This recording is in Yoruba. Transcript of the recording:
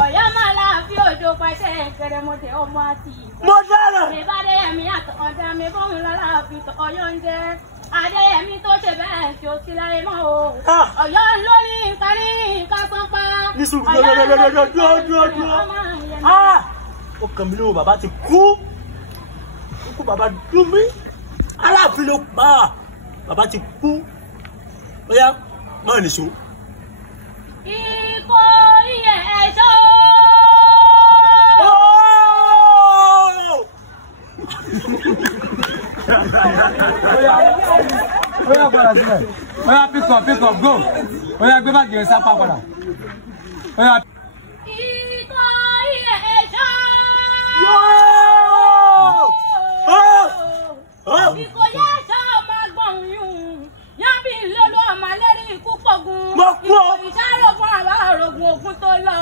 Ọ̀yọ́ máa la fi òjò pàṣẹ kẹrẹmọdé ọmọ àti ìgbà. Mo dára. Mi bá Adéyẹmí àtọ̀ọ̀dá mi bóun lọ́la fi tọ̀ Ọ̀yọ́ ń jẹ́. Adéyẹmí tó ṣe bẹ́ẹ̀ tí ó ti láyé mọ́ o. Ọ̀yọ́ ló ní kárí kásán pa. Dúró. Ó kàn mí lóhùn bàbá ti kú. Ikú bàbá dùn mí. Aláàfin ló pa. Bàbá ti kú. Bóyá máa nìṣó. Ikọ̀ iye ẹ̀ṣọ́. Oya padà sílẹ̀. Oya pick up go. Oya gbé báàgì rẹ̀ sápá padà. Oya. Ikọ̀ iye ẹ̀ṣọ́. Ikọ̀ yẹ ẹ̀ṣọ́ máa gbọ̀n yún. Yábí lọ́lọ́ ọmọ alẹ́rí ikú pọ̀gùn. Mo kú ọ. Ìṣàrògùn àbá òrògùn ògùn tó lọ.